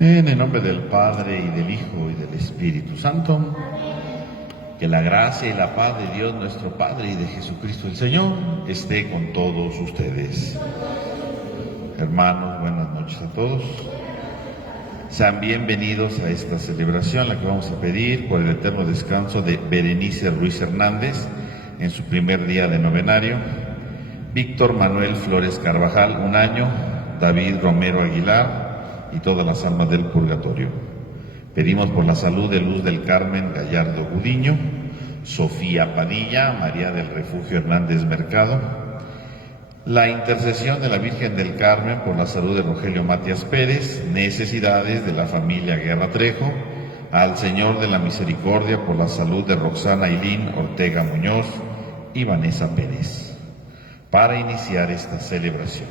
En el nombre del Padre, y del Hijo, y del Espíritu Santo, que la gracia y la paz de Dios nuestro Padre y de Jesucristo el Señor esté con todos ustedes. Hermanos, buenas noches a todos. Sean bienvenidos a esta celebración, la que vamos a pedir por el eterno descanso de Berenice Ruiz Hernández en su primer día de novenario, Víctor Manuel Flores Carvajal, 1 año, David Romero Aguilar y todas las almas del purgatorio. Pedimos por la salud de Luz del Carmen Gallardo Gudiño, Sofía Padilla, María del Refugio Hernández Mercado, la intercesión de la Virgen del Carmen por la salud de Rogelio Matías Pérez, necesidades de la familia Guerra Trejo, al Señor de la Misericordia por la salud de Roxana Ailín Ortega Muñoz y Vanessa Pérez. Para iniciar esta celebración,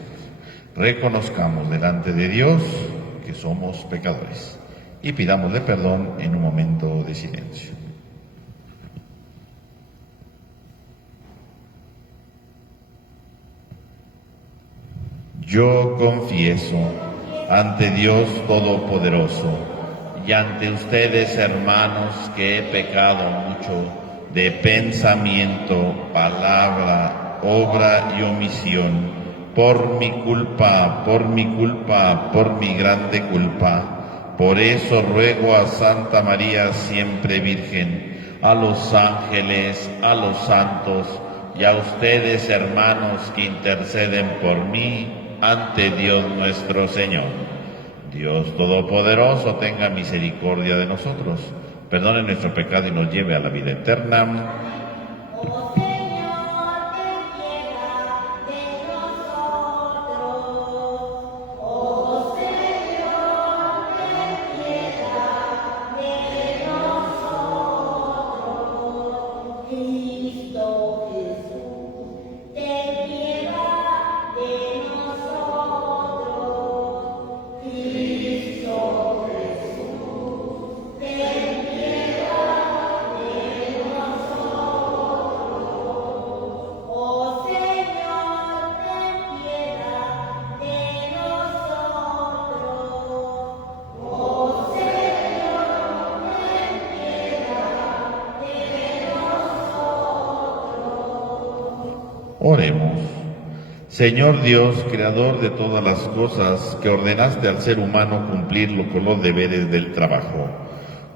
reconozcamos delante de Dios que somos pecadores y pidámosle perdón en un momento de silencio. Yo confieso ante Dios Todopoderoso y ante ustedes, hermanos, que he pecado mucho de pensamiento, palabra, obra y omisión, por mi culpa, por mi grande culpa. Por eso ruego a Santa María siempre Virgen, a los ángeles, a los santos y a ustedes, hermanos, que interceden por mí ante Dios nuestro Señor. Dios Todopoderoso tenga misericordia de nosotros, perdone nuestro pecado y nos lleve a la vida eterna. Oremos. Señor Dios, creador de todas las cosas, que ordenaste al ser humano cumplir con los deberes del trabajo,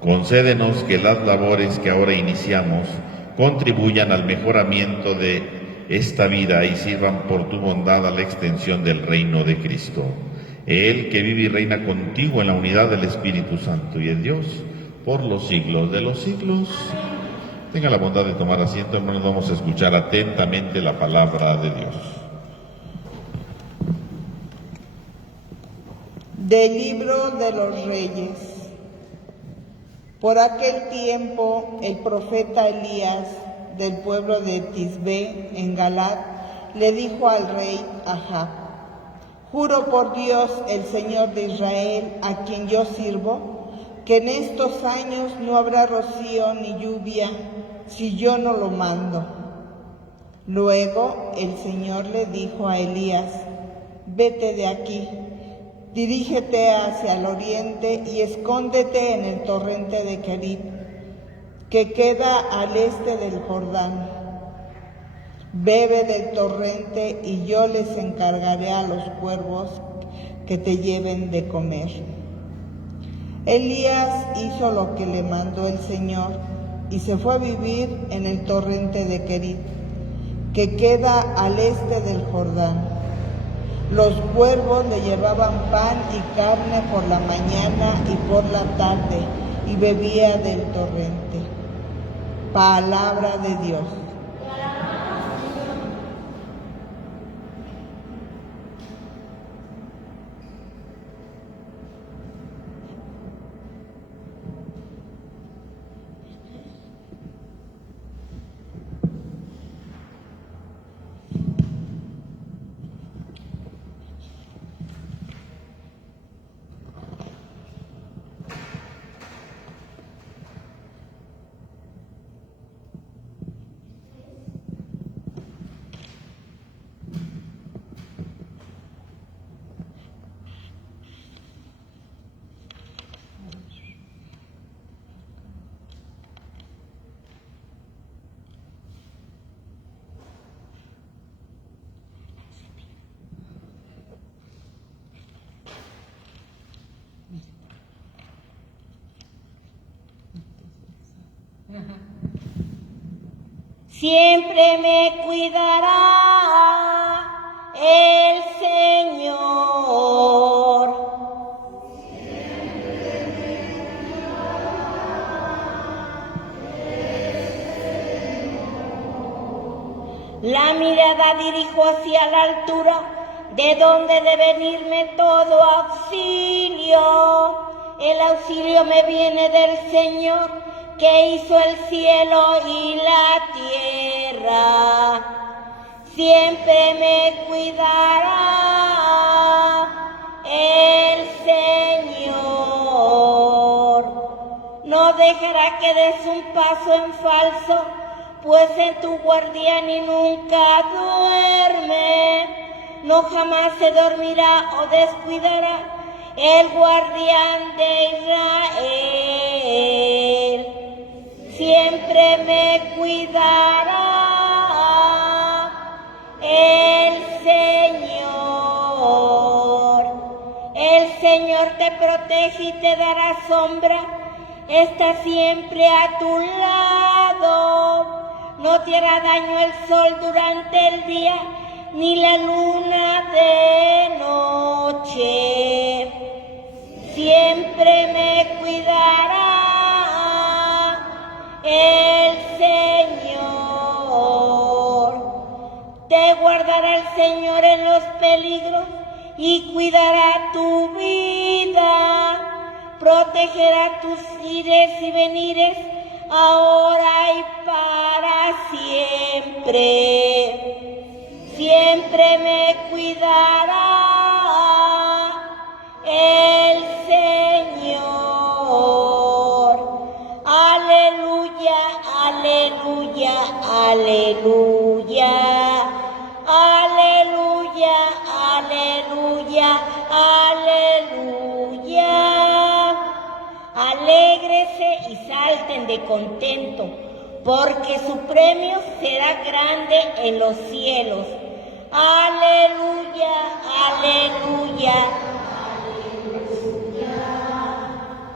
concédenos que las labores que ahora iniciamos contribuyan al mejoramiento de esta vida y sirvan por tu bondad a la extensión del reino de Cristo. Él que vive y reina contigo en la unidad del Espíritu Santo y es Dios por los siglos de los siglos. Tenga la bondad de tomar asiento, hermanos, vamos a escuchar atentamente la palabra de Dios. Del libro de los Reyes. Por aquel tiempo, el profeta Elías, del pueblo de Tisbé, en Galaad, le dijo al rey Ahab: Juro por Dios, el Señor de Israel, a quien yo sirvo, que en estos años no habrá rocío ni lluvia si yo no lo mando. Luego el Señor le dijo a Elías: Vete de aquí, dirígete hacia el oriente y escóndete en el torrente de Kerit, que queda al este del Jordán. Bebe del torrente y yo les encargaré a los cuervos que te lleven de comer. Elías hizo lo que le mandó el Señor y se fue a vivir en el torrente de Kerit, que queda al este del Jordán. Los cuervos le llevaban pan y carne por la mañana y por la tarde, y bebía del torrente. Palabra de Dios. Siempre me cuidará el Señor. La mirada dirijo hacia la altura, de donde de venirme todo auxilio. El auxilio me viene del Señor, que hizo el cielo y la tierra. Siempre me cuidará el Señor. No dejará que des un paso en falso, pues en tu guardián y nunca duerme. No jamás se dormirá o descuidará el guardián de Israel. Siempre me cuidará el Señor. El Señor te protege y te dará sombra. Está siempre a tu lado. No te hará daño el sol durante el día, ni la luna de noche. Siempre me cuidará el Señor. Te guardará el Señor en los peligros y cuidará tu vida. Protegerá tus ires y venires, ahora y para siempre. Siempre me cuidará el Señor. Aleluya, aleluya, aleluya. Aleluya, aleluya, aleluya. Alégrese y salten de contento, porque su premio será grande en los cielos. Aleluya, aleluya.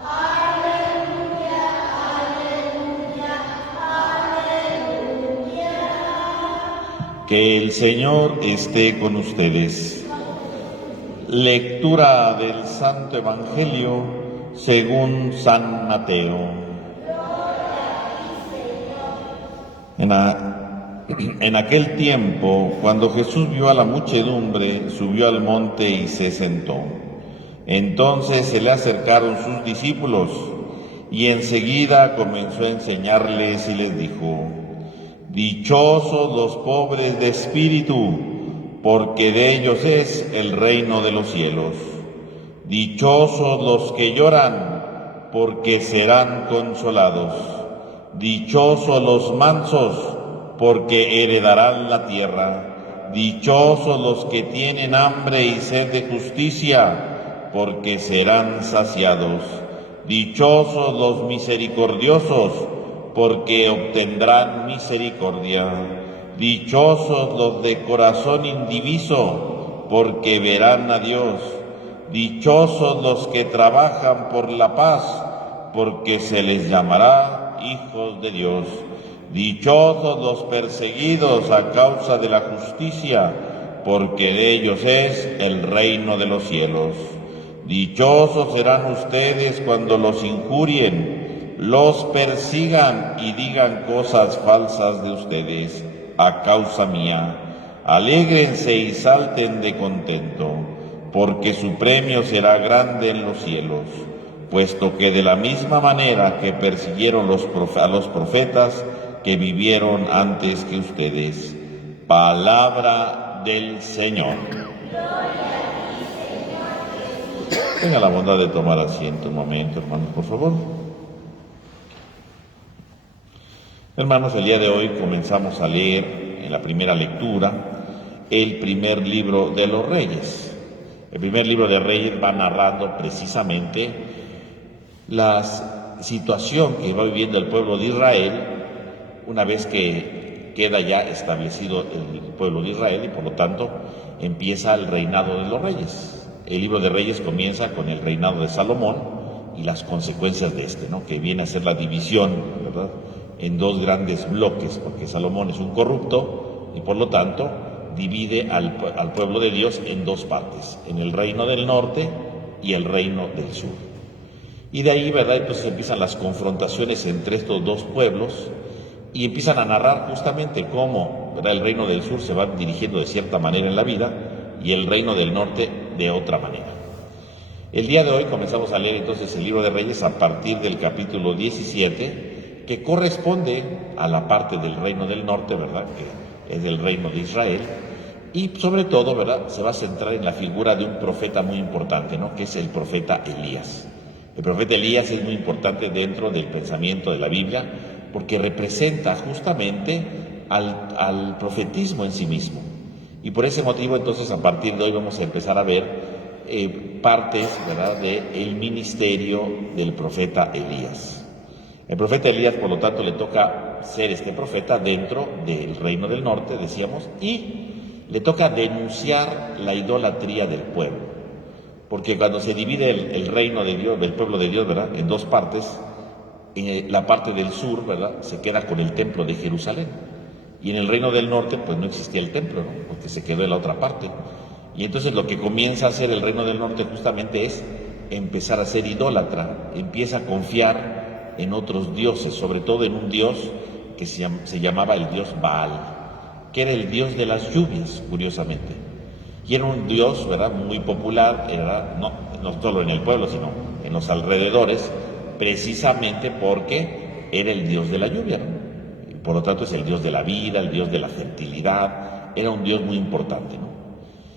Aleluya, aleluya, aleluya. Que el Señor esté con ustedes. Lectura del Santo Evangelio según San Mateo. En aquel tiempo, cuando Jesús vio a la muchedumbre, subió al monte y se sentó. Entonces se le acercaron sus discípulos y enseguida comenzó a enseñarles y les dijo: Dichosos los pobres de espíritu, porque de ellos es el reino de los cielos. Dichosos los que lloran, porque serán consolados. Dichosos los mansos, porque heredarán la tierra. Dichosos los que tienen hambre y sed de justicia, porque serán saciados. Dichosos los misericordiosos, porque obtendrán misericordia. Dichosos los de corazón indiviso, porque verán a Dios. Dichosos los que trabajan por la paz, porque se les llamará hijos de Dios. Dichosos los perseguidos a causa de la justicia, porque de ellos es el reino de los cielos. Dichosos serán ustedes cuando los injurien, los persigan y digan cosas falsas de ustedes a causa mía. Alégrense y salten de contento, porque su premio será grande en los cielos, puesto que de la misma manera que persiguieron a los profetas que vivieron antes que ustedes. Palabra del Señor. Tenga la bondad de tomar asiento un momento, hermanos, por favor. Hermanos, el día de hoy comenzamos a leer en la primera lectura el primer libro de los Reyes. El primer libro de Reyes va narrando precisamente la situación que va viviendo el pueblo de Israel una vez que queda ya establecido el pueblo de Israel y por lo tanto empieza el reinado de los reyes. El libro de Reyes comienza con el reinado de Salomón y las consecuencias de este, ¿no? Que viene a ser la división, ¿verdad?, en dos grandes bloques, porque Salomón es un corrupto y por lo tanto divide al pueblo de Dios en dos partes, en el reino del norte y el reino del sur. Y de ahí, ¿verdad? Entonces empiezan las confrontaciones entre estos dos pueblos y empiezan a narrar justamente cómo, ¿verdad?, el reino del sur se va dirigiendo de cierta manera en la vida y el reino del norte de otra manera. El día de hoy comenzamos a leer entonces el libro de Reyes a partir del capítulo 17, que corresponde a la parte del reino del norte, ¿verdad?, que es del reino de Israel, y sobre todo, ¿verdad?, se va a centrar en la figura de un profeta muy importante, ¿no?, que es el profeta Elías. El profeta Elías es muy importante dentro del pensamiento de la Biblia porque representa justamente al profetismo en sí mismo. Y por ese motivo, entonces, a partir de hoy vamos a empezar a ver partes, ¿verdad?, del ministerio del profeta Elías. El profeta Elías, por lo tanto, le toca ser este profeta dentro del reino del norte, decíamos, y le toca denunciar la idolatría del pueblo. Porque cuando se divide el reino de Dios, del pueblo de Dios, ¿verdad?, en dos partes, la parte del sur, ¿verdad?, se queda con el templo de Jerusalén. Y en el reino del norte, pues no existía el templo, ¿no?, porque se quedó en la otra parte. Y entonces lo que comienza a hacer el reino del norte justamente es empezar a ser idólatra, empieza a confiar en otros dioses, sobre todo en un dios que se llamaba el dios Baal, que era el dios de las lluvias, curiosamente. Y era un dios, ¿verdad?, muy popular, no solo en el pueblo, sino en los alrededores, precisamente porque era el dios de la lluvia, ¿no? Por lo tanto es el dios de la vida, el dios de la fertilidad, era un dios muy importante, ¿no?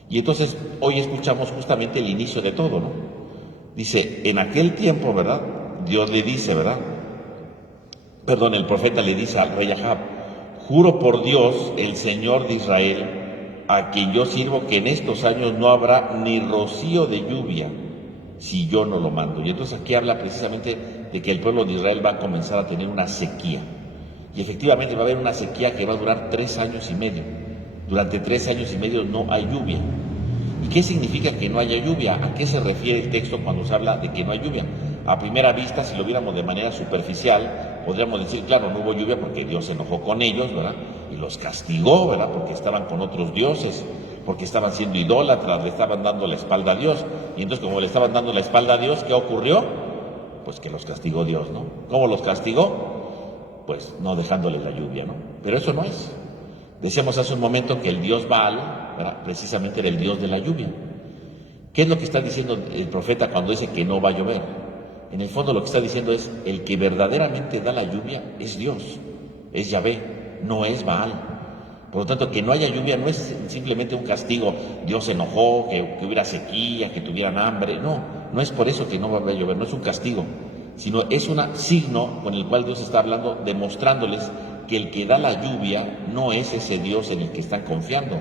Y entonces hoy escuchamos justamente el inicio de todo, ¿no? Dice, en aquel tiempo, ¿verdad?, Dios le dice, ¿verdad?, el profeta le dice al rey Ahab, juro por Dios, el Señor de Israel, a quien yo sirvo, que en estos años no habrá ni rocío de lluvia si yo no lo mando. Y entonces aquí habla precisamente de que el pueblo de Israel va a comenzar a tener una sequía. Y efectivamente va a haber una sequía que va a durar 3 años y medio. Durante 3 años y medio no hay lluvia. ¿Y qué significa que no haya lluvia? ¿A qué se refiere el texto cuando se habla de que no hay lluvia? A primera vista, si lo viéramos de manera superficial, podríamos decir, claro, no hubo lluvia porque Dios se enojó con ellos, ¿verdad?, y los castigó, ¿verdad?, porque estaban con otros dioses, porque estaban siendo idólatras, le estaban dando la espalda a Dios. Y entonces, como le estaban dando la espalda a Dios, ¿qué ocurrió? Pues que los castigó Dios, ¿no? ¿Cómo los castigó? Pues no dejándoles la lluvia, ¿no? Pero eso no es. Decíamos hace un momento que el dios Baal, ¿verdad?, precisamente era el dios de la lluvia. ¿Qué es lo que está diciendo el profeta cuando dice que no va a llover? En el fondo lo que está diciendo es, el que verdaderamente da la lluvia es Dios, es Yahvé, no es Baal. Por lo tanto, que no haya lluvia no es simplemente un castigo, Dios se enojó, que hubiera sequía, que tuvieran hambre, no es por eso que no va a llover, no es un castigo, sino es un signo con el cual Dios está hablando, demostrándoles que el que da la lluvia no es ese Dios en el que están confiando,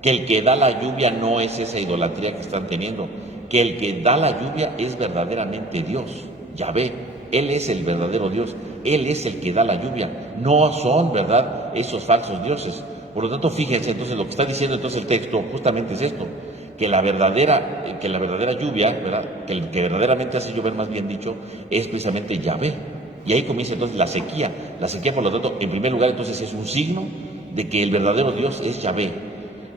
que el que da la lluvia no es esa idolatría que están teniendo, que el que da la lluvia es verdaderamente Dios, Yahvé, Él es el verdadero Dios, Él es el que da la lluvia, no son, ¿verdad?, esos falsos dioses. Por lo tanto, fíjense, entonces lo que está diciendo entonces el texto justamente es esto, que la verdadera lluvia, ¿verdad?, que el que verdaderamente hace llover, más bien dicho, es precisamente Yahvé. Y ahí comienza entonces la sequía. La sequía, por lo tanto, en primer lugar, entonces es un signo de que el verdadero Dios es Yahvé,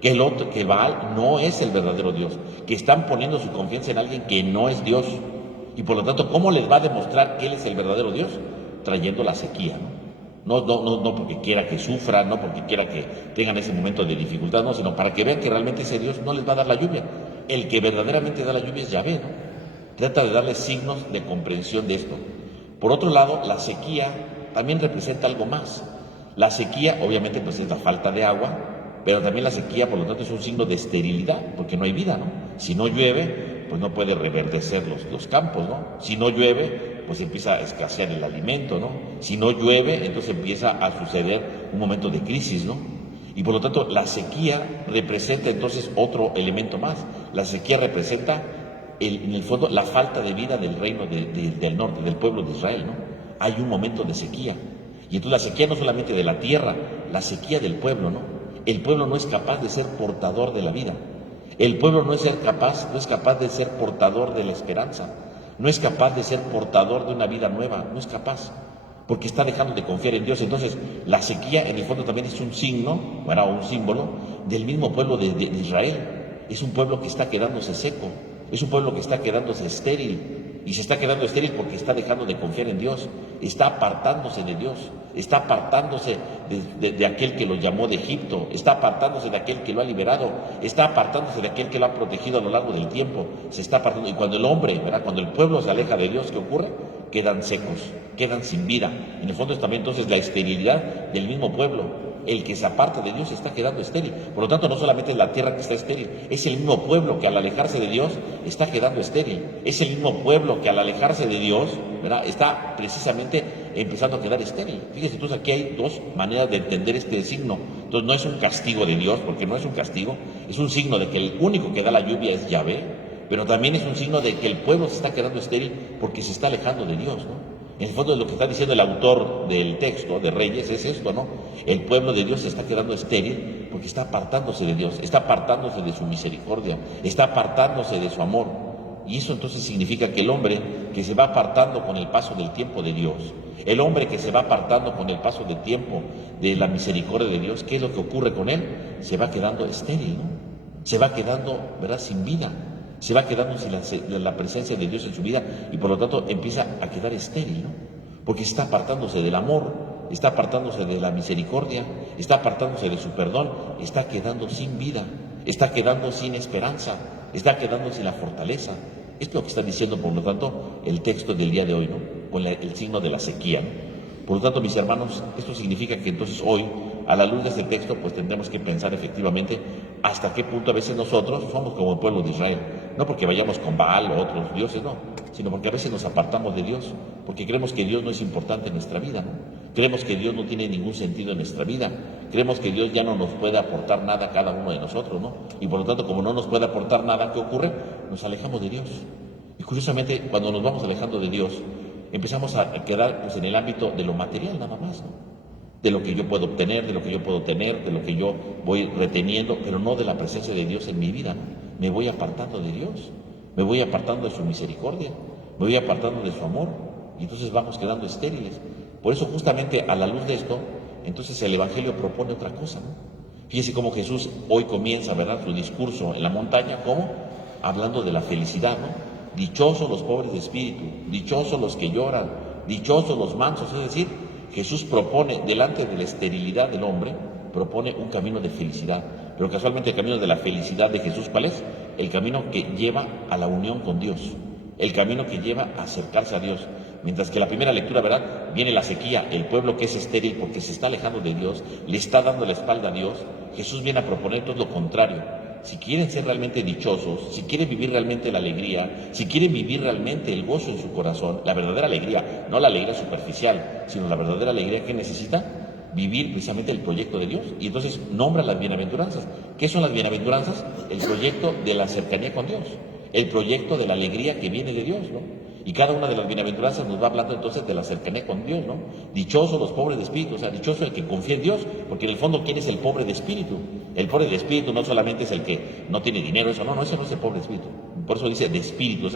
que Baal no es el verdadero Dios, que están poniendo su confianza en alguien que no es Dios. Y por lo tanto, ¿cómo les va a demostrar que Él es el verdadero Dios? Trayendo la sequía, ¿no? No porque quiera que sufran, no porque quiera que tengan ese momento de dificultad, no, sino para que vean que realmente ese Dios no les va a dar la lluvia. El que verdaderamente da la lluvia es Yahvé, ¿no? Trata de darles signos de comprensión de esto. Por otro lado, la sequía también representa algo más. La sequía, obviamente, pues es la falta de agua, pero también la sequía, por lo tanto, es un signo de esterilidad, porque no hay vida, ¿no? Si no llueve, pues no puede reverdecer los campos, ¿no? Si no llueve, pues empieza a escasear el alimento, ¿no? Si no llueve, entonces empieza a suceder un momento de crisis, ¿no? Y por lo tanto, la sequía representa entonces otro elemento más. La sequía representa, en el fondo, la falta de vida del reino del norte, del pueblo de Israel, ¿no? Hay un momento de sequía. Y entonces la sequía no solamente de la tierra, la sequía del pueblo, ¿no? El pueblo no es capaz de ser portador de la vida. El pueblo no es capaz de ser portador de la esperanza. No es capaz de ser portador de una vida nueva. No es capaz. porque está dejando de confiar en Dios. Entonces, la sequía en el fondo también es un signo, o un símbolo del mismo pueblo de Israel. Es un pueblo que está quedándose seco, es un pueblo que está quedándose estéril, y se está quedando estéril porque está dejando de confiar en Dios, está apartándose de Dios, está apartándose de aquel que lo llamó de Egipto, está apartándose de aquel que lo ha liberado, está apartándose de aquel que lo ha protegido a lo largo del tiempo, se está apartando. Y cuando el hombre, cuando el pueblo se aleja de Dios, ¿qué ocurre? Quedan secos, quedan sin vida. En el fondo es también entonces la esterilidad del mismo pueblo. El que se aparta de Dios está quedando estéril. Por lo tanto, no solamente es la tierra que está estéril, es el mismo pueblo que al alejarse de Dios está quedando estéril. Es el mismo pueblo que al alejarse de Dios, está precisamente empezando a quedar estéril. Fíjense, entonces aquí hay dos maneras de entender este signo. Entonces no es un castigo de Dios, porque no es un castigo, es un signo de que el único que da la lluvia es Yahvé, pero también es un signo de que el pueblo se está quedando estéril porque se está alejando de Dios, ¿no? En el fondo de lo que está diciendo el autor del texto de Reyes es esto, ¿no? El pueblo de Dios se está quedando estéril porque está apartándose de Dios, está apartándose de su misericordia, está apartándose de su amor. Y eso entonces significa que el hombre que se va apartando con el paso del tiempo de Dios, el hombre que se va apartando con el paso del tiempo de la misericordia de Dios, ¿qué es lo que ocurre con él? Se va quedando estéril, ¿no? Se va quedando, sin vida. Se va quedando sin la presencia de Dios en su vida y por lo tanto empieza a quedar estéril, ¿no? Porque está apartándose del amor, está apartándose de la misericordia, está apartándose de su perdón, está quedando sin vida, está quedando sin esperanza, está quedando sin la fortaleza. Esto es lo que está diciendo, por lo tanto, el texto del día de hoy, ¿no? Con el signo de la sequía, ¿no? Por lo tanto, mis hermanos, esto significa que entonces hoy, a la luz de este texto, pues tendremos que pensar efectivamente hasta qué punto a veces nosotros somos como el pueblo de Israel. No porque vayamos con Baal o otros dioses, no, sino porque a veces nos apartamos de Dios, porque creemos que Dios no es importante en nuestra vida, ¿no? Creemos que Dios no tiene ningún sentido en nuestra vida, creemos que Dios ya no nos puede aportar nada a cada uno de nosotros, ¿no? Y por lo tanto, como no nos puede aportar nada, ¿qué ocurre? Nos alejamos de Dios. Y curiosamente, cuando nos vamos alejando de Dios, empezamos a quedar pues, en el ámbito de lo material nada más, ¿no? De lo que yo puedo obtener, de lo que yo puedo tener, de lo que yo voy reteniendo, pero no de la presencia de Dios en mi vida, ¿no? Me voy apartando de Dios, me voy apartando de su misericordia, me voy apartando de su amor, y entonces vamos quedando estériles. Por eso justamente a la luz de esto, entonces el Evangelio propone otra cosa, ¿no? Fíjese cómo Jesús hoy comienza, su discurso en la montaña, ¿cómo? Hablando de la felicidad, ¿no? Dichosos los pobres de espíritu, dichosos los que lloran, dichosos los mansos, es decir, Jesús propone, delante de la esterilidad del hombre, propone un camino de felicidad. Pero casualmente el camino de la felicidad de Jesús, ¿cuál es? El camino que lleva a la unión con Dios, el camino que lleva a acercarse a Dios. Mientras que la primera lectura, viene la sequía, el pueblo que es estéril porque se está alejando de Dios, le está dando la espalda a Dios. Jesús viene a proponer todo lo contrario. Si quieren ser realmente dichosos, si quieren vivir realmente la alegría, si quieren vivir realmente el gozo en su corazón, la verdadera alegría, no la alegría superficial, sino la verdadera alegría que necesita, vivir precisamente el proyecto de Dios. Y entonces nombra las bienaventuranzas. ¿Qué son las bienaventuranzas? El proyecto de la cercanía con Dios, el proyecto de la alegría que viene de Dios, ¿no? Y cada una de las bienaventuranzas nos va hablando entonces de la cercanía con Dios, ¿no? Dichosos los pobres de espíritu, dichoso el que confía en Dios, porque en el fondo, ¿quién es el pobre de espíritu? El pobre de espíritu no solamente es el que no tiene dinero, eso no es el pobre de espíritu. Por eso dice de espíritu,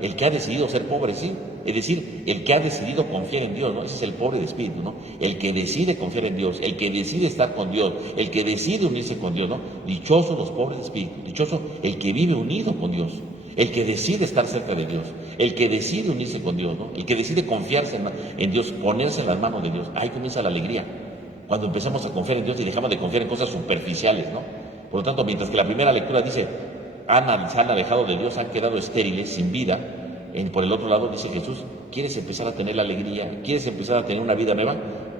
el que ha decidido ser pobre, sí. Es decir, el que ha decidido confiar en Dios, ¿no? Ese es el pobre de espíritu, ¿no? El que decide confiar en Dios, el que decide estar con Dios, el que decide unirse con Dios, ¿no? Dichosos los pobres de espíritu, dichoso el que vive unido con Dios. El que decide estar cerca de Dios, el que decide unirse con Dios, ¿no? El que decide confiarse en Dios, ponerse en las manos de Dios. Ahí comienza la alegría. Cuando empezamos a confiar en Dios y dejamos de confiar en cosas superficiales, ¿no? Por lo tanto, mientras que la primera lectura dice, se han alejado de Dios, han quedado estériles, sin vida, por el otro lado dice Jesús, ¿quieres empezar a tener la alegría? ¿Quieres empezar a tener una vida nueva?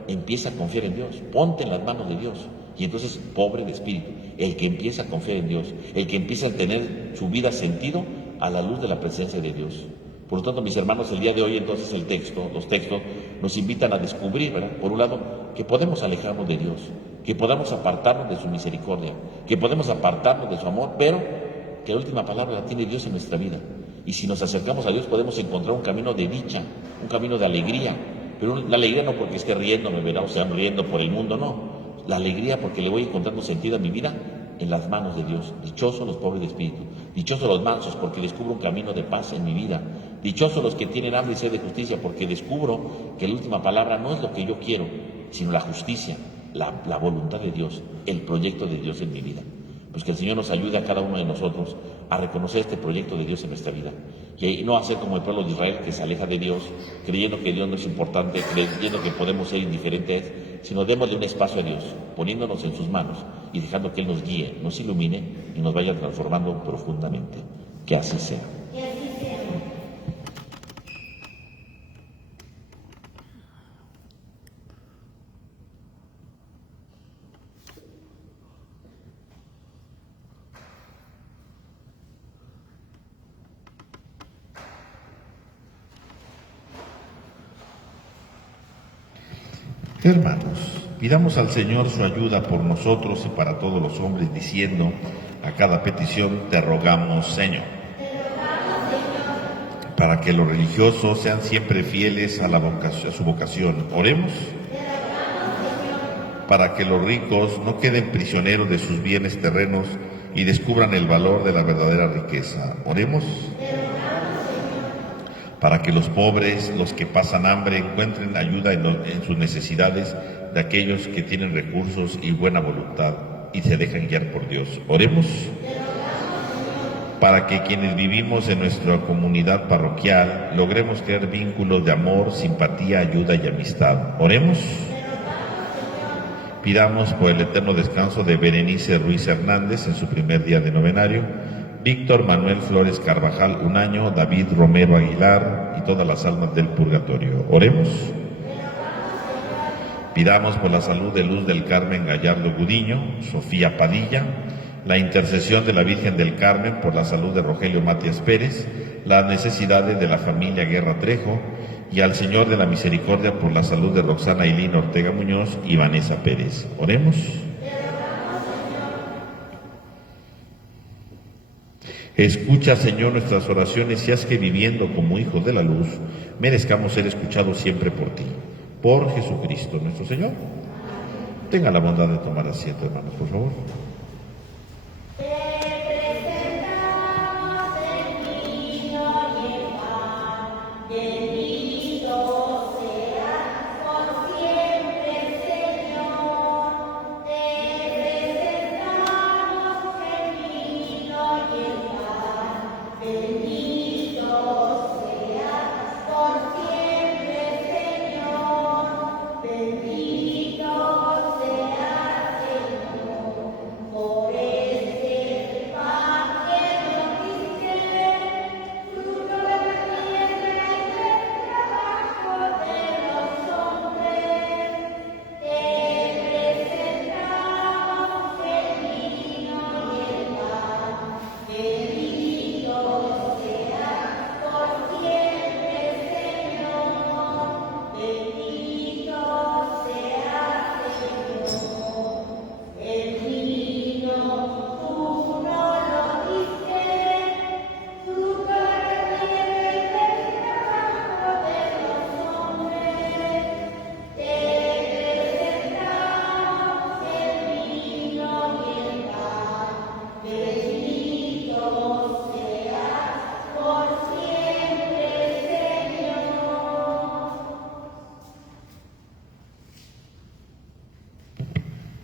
Empieza a confiar en Dios, ponte en las manos de Dios. Y entonces, pobre de espíritu, el que empieza a confiar en Dios, el que empieza a tener su vida sentido a la luz de la presencia de Dios. Por lo tanto, mis hermanos, el día de hoy entonces los textos nos invitan a descubrir, por un lado, que podemos alejarnos de Dios, que podamos apartarnos de su misericordia, que podemos apartarnos de su amor, pero que la última palabra la tiene Dios en nuestra vida. Y si nos acercamos a Dios podemos encontrar un camino de dicha, un camino de alegría, pero la alegría no porque esté riéndome, o sea, riendo por el mundo, no. La alegría porque le voy encontrando sentido a mi vida en las manos de Dios. Dichosos los pobres de espíritu, Dichosos los mansos, porque descubro un camino de paz en mi vida. Dichosos los que tienen hambre y sed de justicia, porque descubro que la última palabra no es lo que yo quiero, sino la justicia, la voluntad de Dios, el proyecto de Dios en mi vida. Pues que el Señor nos ayude a cada uno de nosotros a reconocer este proyecto de Dios en nuestra vida y no hacer como el pueblo de Israel, que se aleja de Dios, creyendo que Dios no es importante, creyendo que podemos ser indiferentes, sino démosle un espacio a Dios, poniéndonos en sus manos y dejando que Él nos guíe, nos ilumine y nos vaya transformando profundamente. Que así sea. Hermanos, pidamos al Señor su ayuda por nosotros y para todos los hombres, diciendo a cada petición: te rogamos, Señor. Para que los religiosos sean siempre fieles a su vocación. Oremos. Para que los ricos no queden prisioneros de sus bienes terrenos y descubran el valor de la verdadera riqueza. Oremos. Para que los pobres, los que pasan hambre, encuentren ayuda en sus necesidades de aquellos que tienen recursos y buena voluntad y se dejan guiar por Dios. Oremos. Para que quienes vivimos en nuestra comunidad parroquial logremos crear vínculos de amor, simpatía, ayuda y amistad. Oremos. Pidamos por el eterno descanso de Berenice Ruiz Hernández en su primer día de novenario, Víctor Manuel Flores Carvajal, 1 año, David Romero Aguilar y todas las almas del purgatorio. Oremos. Pidamos por la salud de Luz del Carmen Gallardo Gudiño, Sofía Padilla, la intercesión de la Virgen del Carmen por la salud de Rogelio Matías Pérez, las necesidades de la familia Guerra Trejo y al Señor de la Misericordia por la salud de Roxana Ailín Ortega Muñoz y Vanessa Pérez. Oremos. Escucha, Señor, nuestras oraciones y haz que, viviendo como hijos de la luz, merezcamos ser escuchados siempre por ti. Por Jesucristo nuestro Señor. Tenga la bondad de tomar asiento, hermanos, por favor.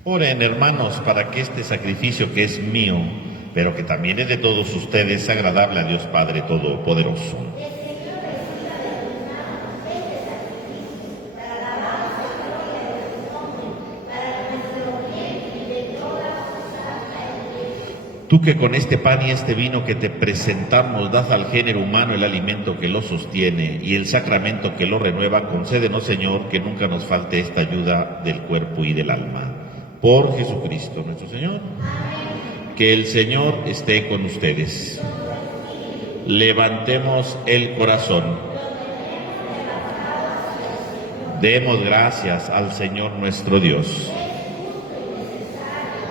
Oren, hermanos, para que este sacrificio que es mío, pero que también es de todos ustedes, sea agradable a Dios Padre Todopoderoso. Tú que con este pan y este vino que te presentamos das al género humano el alimento que lo sostiene y el sacramento que lo renueva, concédenos, Señor, que nunca nos falte esta ayuda del cuerpo y del alma. Por Jesucristo nuestro Señor. Amén. Que el Señor esté con ustedes. Levantemos el corazón. Demos gracias al Señor nuestro Dios.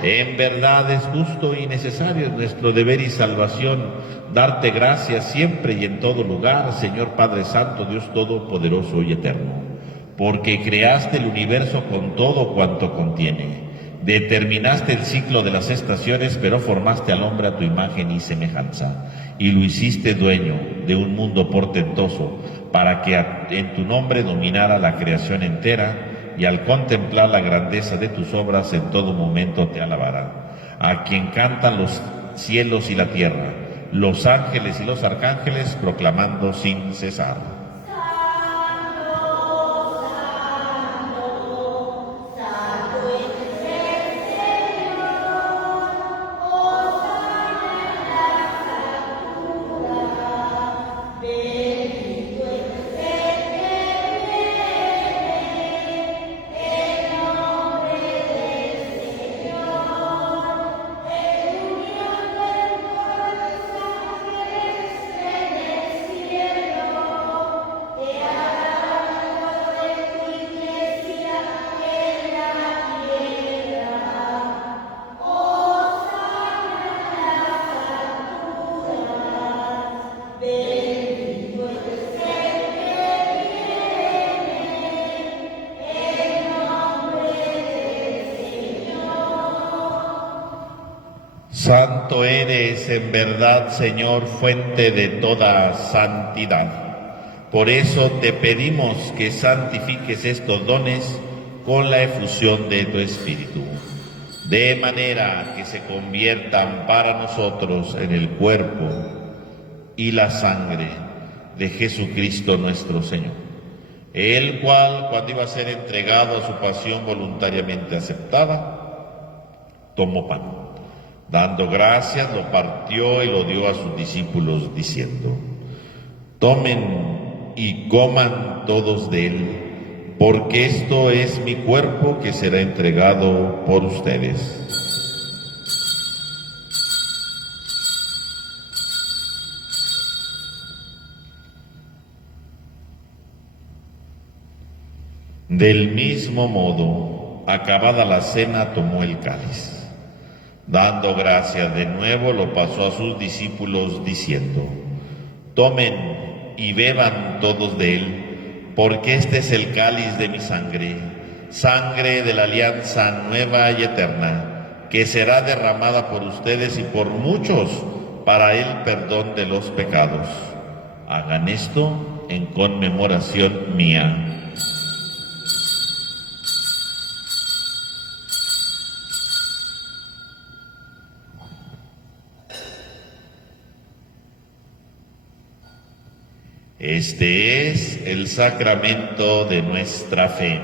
En verdad es justo y necesario, es nuestro deber y salvación, darte gracias siempre y en todo lugar, Señor Padre Santo, Dios Todopoderoso y Eterno, porque creaste el universo con todo cuanto contiene, Determinaste el ciclo de las estaciones, pero formaste al hombre a tu imagen y semejanza, y lo hiciste dueño de un mundo portentoso, para que en tu nombre dominara la creación entera, y al contemplar la grandeza de tus obras en todo momento te alabará. A quien cantan los cielos y la tierra, los ángeles y los arcángeles, proclamando sin cesar. Santo eres en verdad, Señor, fuente de toda santidad. Por eso te pedimos que santifiques estos dones con la efusión de tu Espíritu, de manera que se conviertan para nosotros en el cuerpo y la sangre de Jesucristo nuestro Señor, el cual, cuando iba a ser entregado a su pasión voluntariamente aceptada, tomó pan. Dando gracias, lo partió y lo dio a sus discípulos, diciendo: tomen y coman todos de él, porque esto es mi cuerpo que será entregado por ustedes. Del mismo modo, acabada la cena, tomó el cáliz. Dando gracias de nuevo, lo pasó a sus discípulos, diciendo: tomen y beban todos de él, porque este es el cáliz de mi sangre, sangre de la alianza nueva y eterna, que será derramada por ustedes y por muchos para el perdón de los pecados. Hagan esto en conmemoración mía. Este es el sacramento de nuestra fe.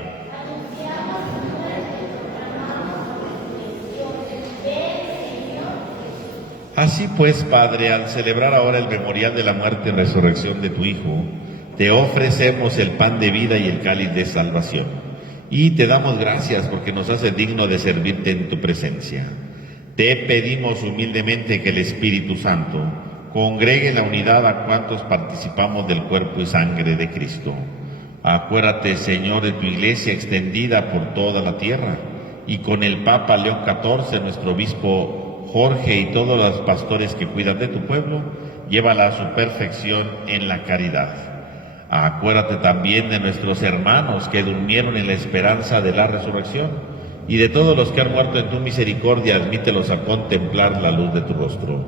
Así pues, Padre, al celebrar ahora el memorial de la muerte y resurrección de tu Hijo, te ofrecemos el pan de vida y el cáliz de salvación. Y te damos gracias porque nos hace digno de servirte en tu presencia. Te pedimos humildemente que el Espíritu Santo congregue en la unidad a cuantos participamos del cuerpo y sangre de Cristo. Acuérdate, Señor, de tu iglesia extendida por toda la tierra, y con el Papa León XIV, nuestro obispo Jorge y todos los pastores que cuidan de tu pueblo, llévala a su perfección en la caridad. Acuérdate también de nuestros hermanos que durmieron en la esperanza de la resurrección, y de todos los que han muerto en tu misericordia, admítelos a contemplar la luz de tu rostro.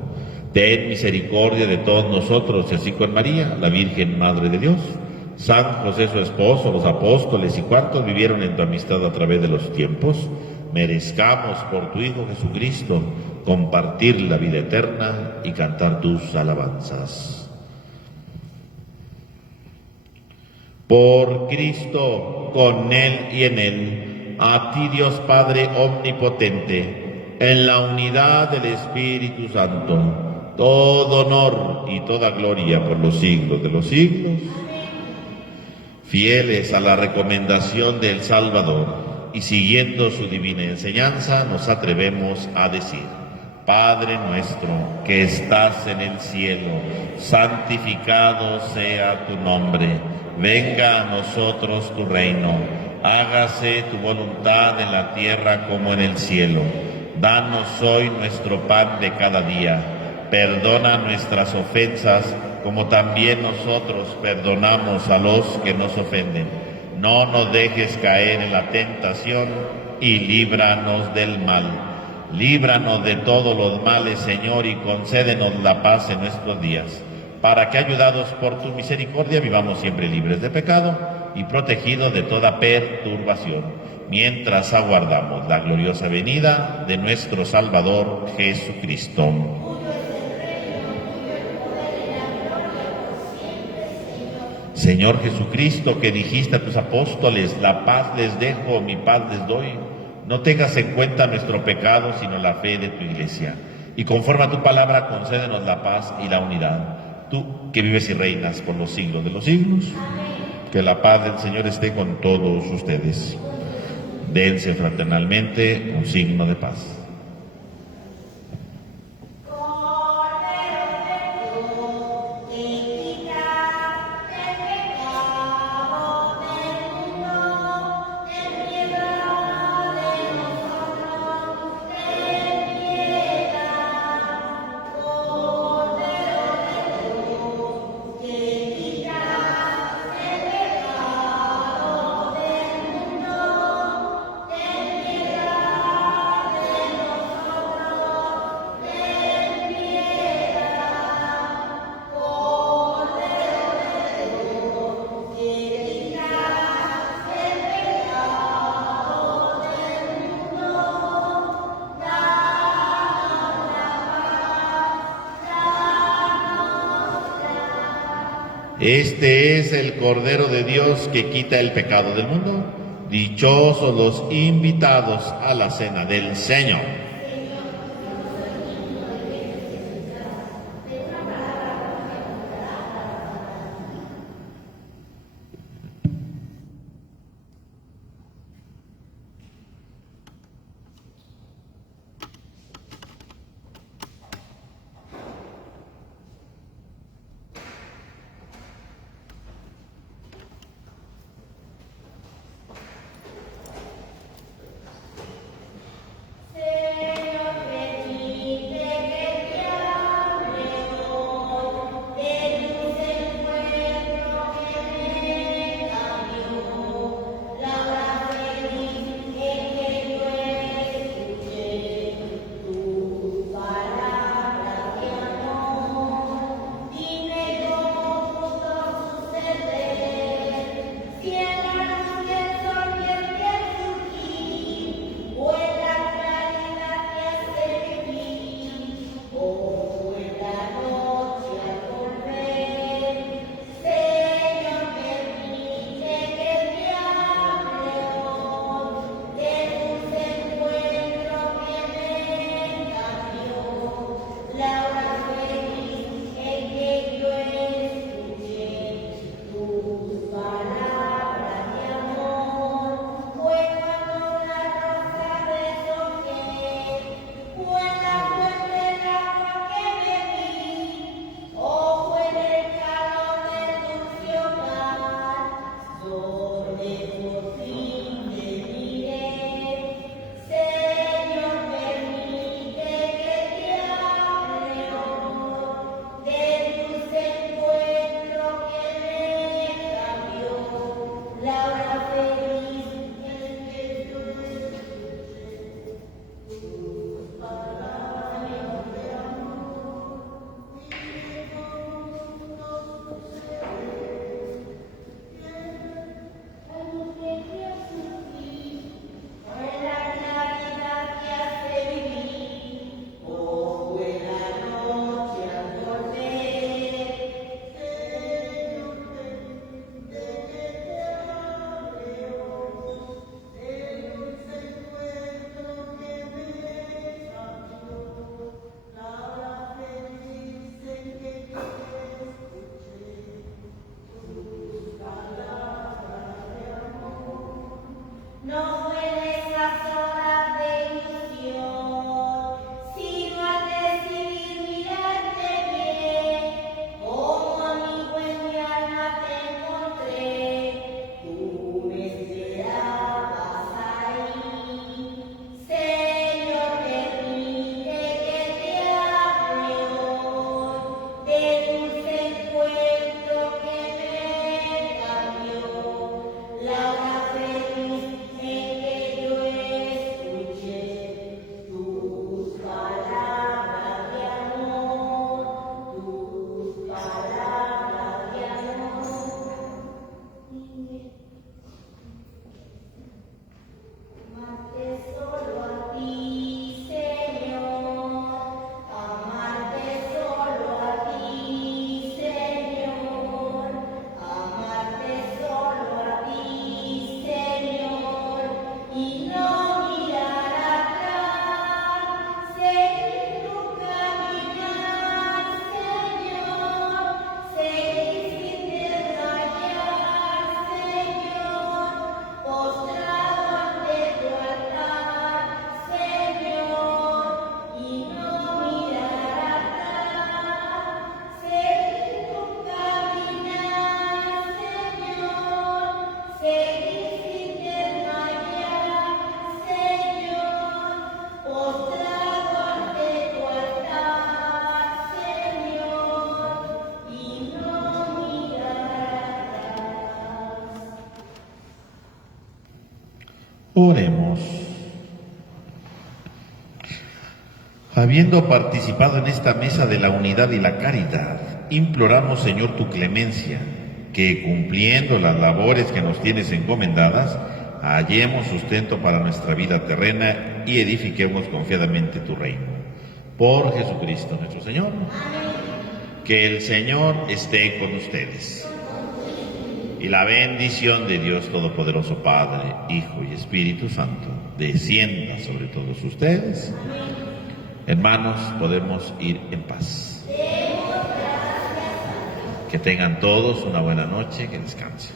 Ten misericordia de todos nosotros, y así con María, la Virgen Madre de Dios, San José su esposo, los apóstoles y cuantos vivieron en tu amistad a través de los tiempos, merezcamos por tu Hijo Jesucristo compartir la vida eterna y cantar tus alabanzas. Por Cristo, con Él y en Él, a ti Dios Padre omnipotente, en la unidad del Espíritu Santo, todo honor y toda gloria por los siglos de los siglos. Fieles a la recomendación del Salvador y siguiendo su divina enseñanza, nos atrevemos a decir: Padre nuestro que estás en el cielo, santificado sea tu nombre. Venga a nosotros tu reino. Hágase tu voluntad en la tierra como en el cielo. Danos hoy nuestro pan de cada día. Perdona nuestras ofensas, como también nosotros perdonamos a los que nos ofenden. No nos dejes caer en la tentación y líbranos del mal. Líbranos de todos los males, Señor, y concédenos la paz en nuestros días, para que, ayudados por tu misericordia, vivamos siempre libres de pecado y protegidos de toda perturbación, mientras aguardamos la gloriosa venida de nuestro Salvador Jesucristo. Señor Jesucristo, que dijiste a tus apóstoles, la paz les dejo, mi paz les doy, no tengas en cuenta nuestro pecado, sino la fe de tu Iglesia. Y conforme a tu palabra, concédenos la paz y la unidad. Tú, que vives y reinas por los siglos de los siglos, que la paz del Señor esté con todos ustedes. Dense fraternalmente un signo de paz. Este es el Cordero de Dios que quita el pecado del mundo. Dichosos los invitados a la cena del Señor. Oremos. Habiendo participado en esta mesa de la unidad y la caridad, imploramos, Señor, tu clemencia, que cumpliendo las labores que nos tienes encomendadas, hallemos sustento para nuestra vida terrena y edifiquemos confiadamente tu reino. Por Jesucristo nuestro Señor. Amén. Que el Señor esté con ustedes. Y la bendición de Dios Todopoderoso, Padre, Hijo y Espíritu Santo, descienda sobre todos ustedes. Amén. Hermanos, podemos ir en paz. Que tengan todos una buena noche, que descansen.